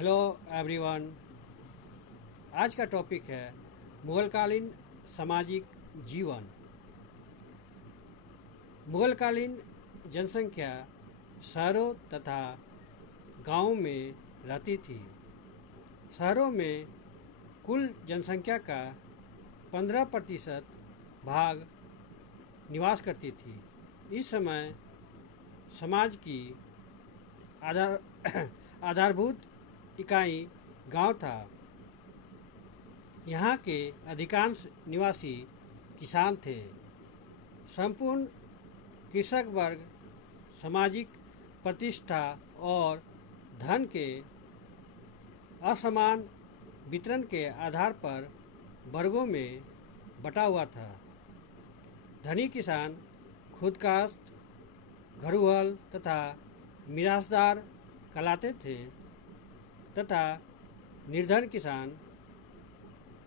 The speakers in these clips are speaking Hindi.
Hello everyone. आज का टॉपिक है मुगलकालीन सामाजिक जीवन। मुगलकालीन जनसंख्या शहरों तथा गांवों में रहती थी। शहरों में कुल जनसंख्या का 15% भाग निवास करती थी। इस समय समाज की आधारभूत इकाई गांव था। यहाँ के अधिकांश निवासी किसान थे। संपूर्ण कृषक वर्ग सामाजिक प्रतिष्ठा और धन के असमान वितरण के आधार पर वर्गों में बटा हुआ था। धनी किसान खुदकाश्त, घरुहल तथा मिरासदार कहलाते थे तथा निर्धन किसान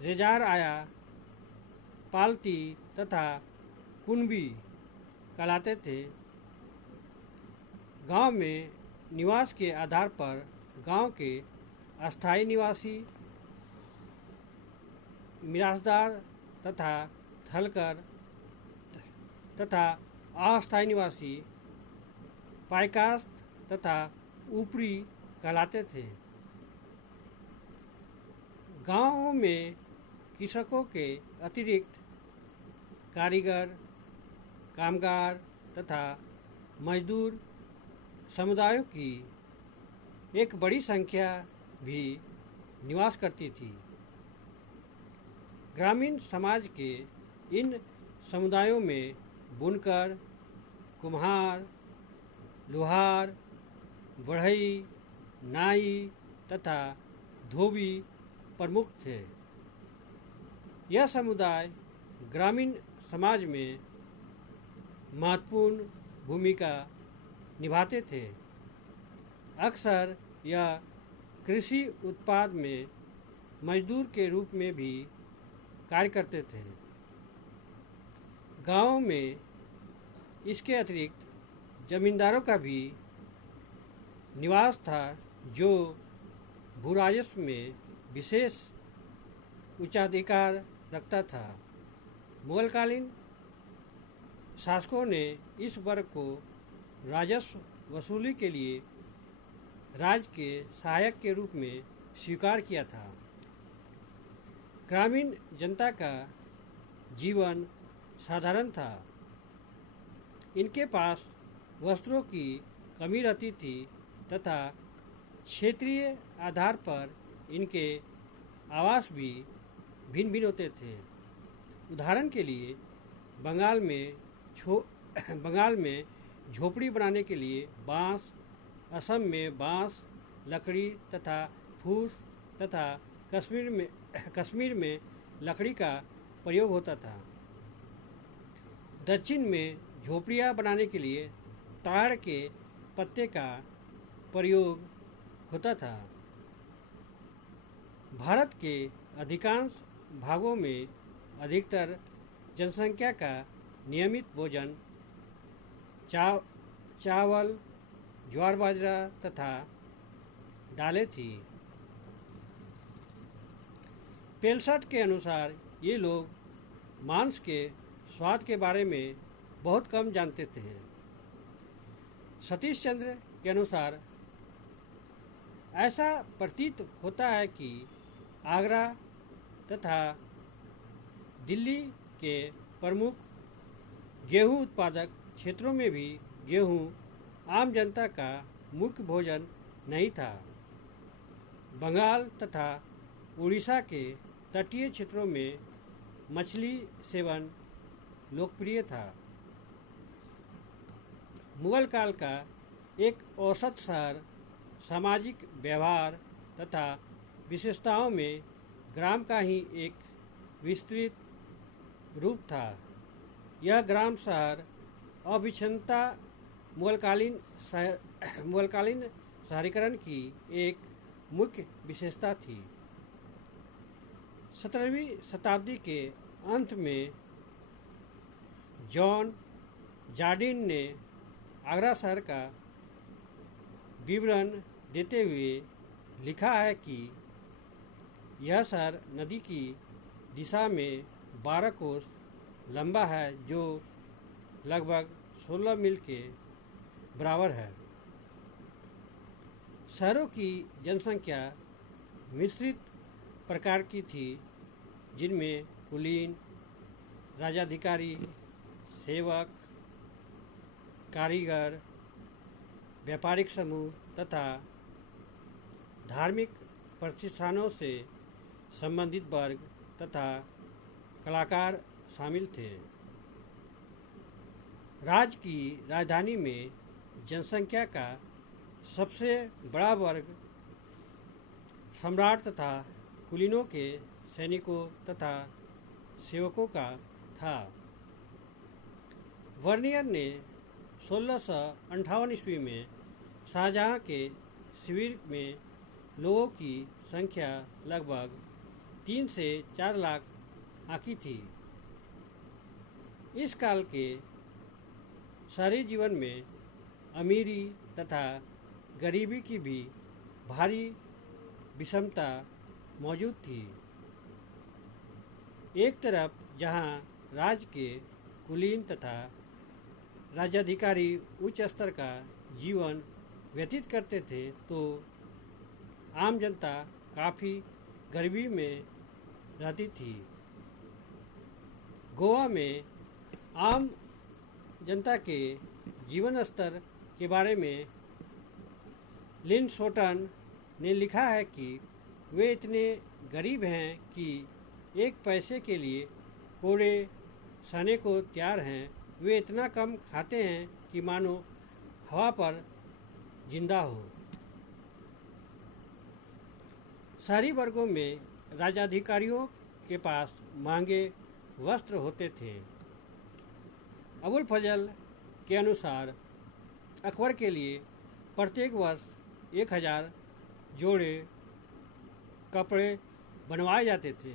रेजार आया, पालती तथा कुनबी कहलाते थे। गांव में निवास के आधार पर गांव के अस्थायी निवासी, मिरासदार तथा थलकर तथा अस्थायी निवासी पायकास्त तथा ऊपरी कहलाते थे। गांवों में कृषकों के अतिरिक्त कारीगर, कामगार तथा मजदूर समुदायों की एक बड़ी संख्या भी निवास करती थी। ग्रामीण समाज के इन समुदायों में बुनकर, कुम्हार, लोहार, बढ़ई, नाई तथा धोबी प्रमुख थे। यह समुदाय ग्रामीण समाज में महत्वपूर्ण भूमिका निभाते थे। अक्सर यह कृषि उत्पाद में मजदूर के रूप में भी कार्य करते थे। गांव में इसके अतिरिक्त जमींदारों का भी निवास था, जो भूराजस्व में विशेष उच्चाधिकार रखता था। मुगलकालीन शासकों ने इस वर्ग को राजस्व वसूली के लिए राज्य के सहायक के रूप में स्वीकार किया था। ग्रामीण जनता का जीवन साधारण था। इनके पास वस्त्रों की कमी रहती थी तथा क्षेत्रीय आधार पर इनके आवास भी भिन्न भिन्न होते थे। उदाहरण के लिए बंगाल में झोपड़ी बनाने के लिए बांस, असम में बांस, लकड़ी तथा फूस तथा कश्मीर में लकड़ी का प्रयोग होता था। दक्षिण में झोपड़ियाँ बनाने के लिए ताड़ के पत्ते का प्रयोग होता था। भारत के अधिकांश भागों में अधिकतर जनसंख्या का नियमित भोजन चावल, ज्वार बाजरा तथा दालें थी। पेलसट के अनुसार ये लोग मांस के स्वाद के बारे में बहुत कम जानते थे। सतीश चंद्र के अनुसार ऐसा प्रतीत होता है कि आगरा तथा दिल्ली के प्रमुख गेहूं उत्पादक क्षेत्रों में भी गेहूं आम जनता का मुख्य भोजन नहीं था। बंगाल तथा उड़ीसा के तटीय क्षेत्रों में मछली सेवन लोकप्रिय था। मुगल काल का एक औसत शहर सामाजिक व्यवहार तथा विशेषताओं में ग्राम का ही एक विस्तृत रूप था। यह ग्राम शहर अविच्छिन्नता मुगलकालीन शहरीकरण की एक मुख्य विशेषता थी। 17वीं शताब्दी के अंत में जॉन जार्डिन ने आगरा शहर का विवरण देते हुए लिखा है कि यह शहर नदी की दिशा में 12 कोस लंबा है, जो लगभग 16 मील के बराबर है। शहरों की जनसंख्या मिश्रित प्रकार की थी, जिनमें कुलीन, राजाधिकारी, सेवक, कारीगर, व्यापारिक समूह तथा धार्मिक प्रतिष्ठानों से संबंधित वर्ग तथा कलाकार शामिल थे। राज्य की राजधानी में जनसंख्या का सबसे बड़ा वर्ग सम्राट तथा कुलीनों के सैनिकों तथा सेवकों का था। वर्नियर ने 1658 ईस्वी में शाहजहां के शिविर में लोगों की संख्या लगभग 3 से 4 लाख आंकी थी। इस काल के शहरी जीवन में अमीरी तथा गरीबी की भी भारी विषमता मौजूद थी। एक तरफ जहां राज्य के कुलीन तथा राज्याधिकारी उच्च स्तर का जीवन व्यतीत करते थे, तो आम जनता काफ़ी गरीबी में रहती थी। गोवा में आम जनता के जीवन स्तर के बारे में लिन शोटन ने लिखा है कि वे इतने गरीब हैं कि एक पैसे के लिए कोड़े सहने को तैयार हैं। वे इतना कम खाते हैं कि मानो हवा पर जिंदा हो। शहरी वर्गों में राजाधिकारियों के पास महंगे वस्त्र होते थे। अबुल फजल के अनुसार अकबर के लिए प्रत्येक वर्ष 1000 जोड़े कपड़े बनवाए जाते थे।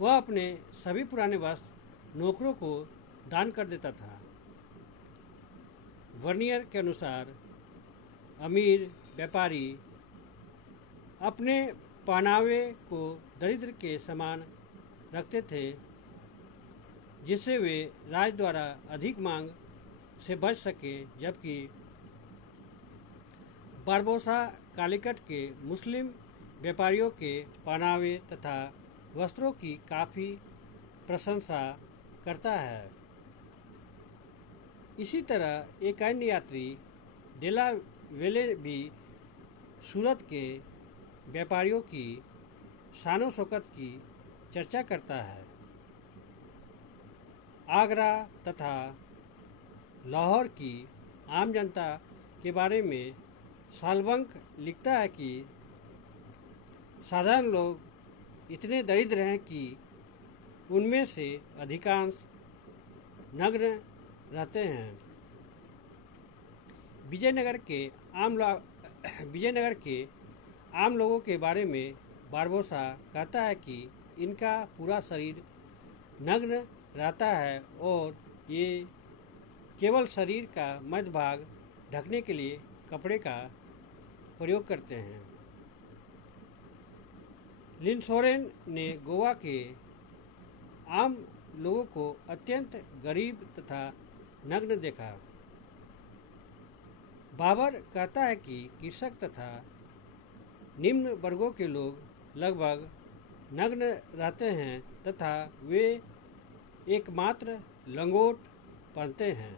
वह अपने सभी पुराने वस्त्र नौकरों को दान कर देता था। वर्नियर के अनुसार अमीर व्यापारी अपने पहनावे को दरिद्र के समान रखते थे, जिससे वे राज द्वारा अधिक मांग से बच सके, जबकि बारबोसा कालीकट के मुस्लिम व्यापारियों के पहनावे तथा वस्त्रों की काफ़ी प्रशंसा करता है। इसी तरह एक अन्य यात्री डेला वेले भी सूरत के व्यापारियों की शानो शौकत की चर्चा करता है। आगरा तथा लाहौर की आम जनता के बारे में सालबंक लिखता है कि साधारण लोग इतने दरिद्र हैं कि उनमें से अधिकांश नग्न रहते हैं। विजयनगर के आम लोगों के बारे में बारबोसा कहता है कि इनका पूरा शरीर नग्न रहता है और ये केवल शरीर का मध्य भाग ढकने के लिए कपड़े का प्रयोग करते हैं। लिंसोरेन ने गोवा के आम लोगों को अत्यंत गरीब तथा नग्न देखा। बाबर कहता है कि कृषक तथा निम्न वर्गों के लोग लगभग नग्न रहते हैं तथा वे एकमात्र लंगोट पहनते हैं।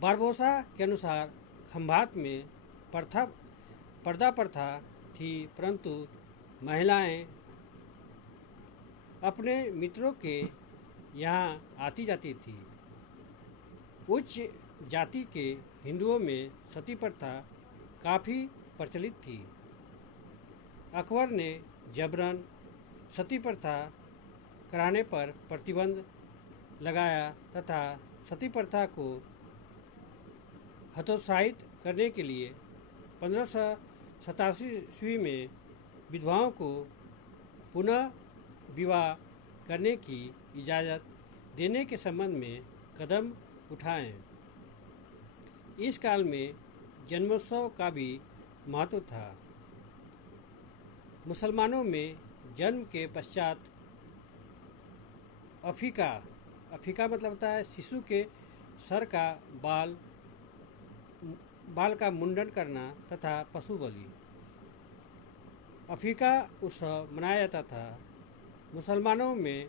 बारबोसा के अनुसार खंभात में पर्दा प्रथा थी, परंतु महिलाएं अपने मित्रों के यहाँ आती जाती थी। उच्च जाति के हिंदुओं में सती प्रथा काफ़ी प्रचलित थी। अकबर ने जबरन सती प्रथा कराने पर प्रतिबंध लगाया तथा सती प्रथा को हतोत्साहित करने के लिए 1587 ईस्वी में विधवाओं को पुनः विवाह करने की इजाज़त देने के संबंध में कदम उठाए। इस काल में जन्मोत्सव का भी महत्व था। मुसलमानों में जन्म के पश्चात अफीका मतलब होता है शिशु के सर का बाल का मुंडन करना तथा पशु बलि। अफीका उत्सव मनाया जाता था। मुसलमानों में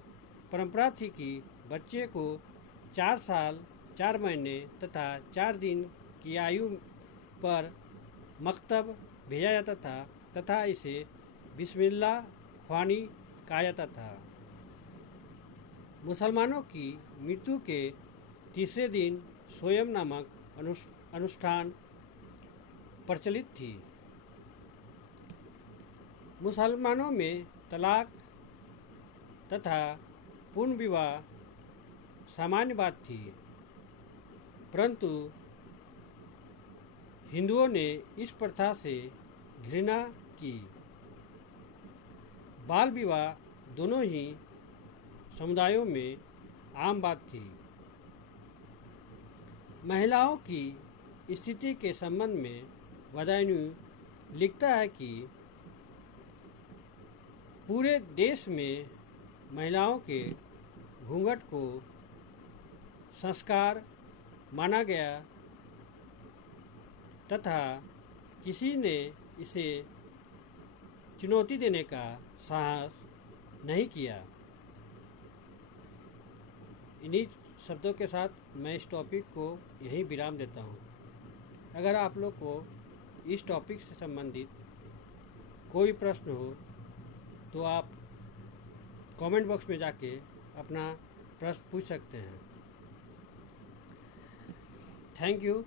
परंपरा थी कि बच्चे को 4 साल 4 महीने तथा 4 दिन की आयु पर मकतब भेजा जाता था तथा इसे बिस्मिल्लाह ख्वानी कहा जाता था। मुसलमानों की मृत्यु के तीसरे दिन सोयम नामक अनुष्ठान प्रचलित थी। मुसलमानों में तलाक तथा पूर्ण विवाह सामान्य बात थी, परंतु हिंदुओं ने इस प्रथा से घृणा की। बाल विवाह दोनों ही समुदायों में आम बात थी। महिलाओं की स्थिति के संबंध में बदायूं लिखता है कि पूरे देश में महिलाओं के घूंघट को संस्कार माना गया तथा किसी ने इसे चुनौती देने का साहस नहीं किया। इन्हीं शब्दों के साथ मैं इस टॉपिक को यहीं विराम देता हूँ। अगर आप लोग को इस टॉपिक से संबंधित कोई प्रश्न हो तो आप कमेंट बॉक्स में जाके अपना प्रश्न पूछ सकते हैं। Thank you.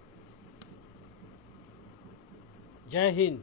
जय हिंद।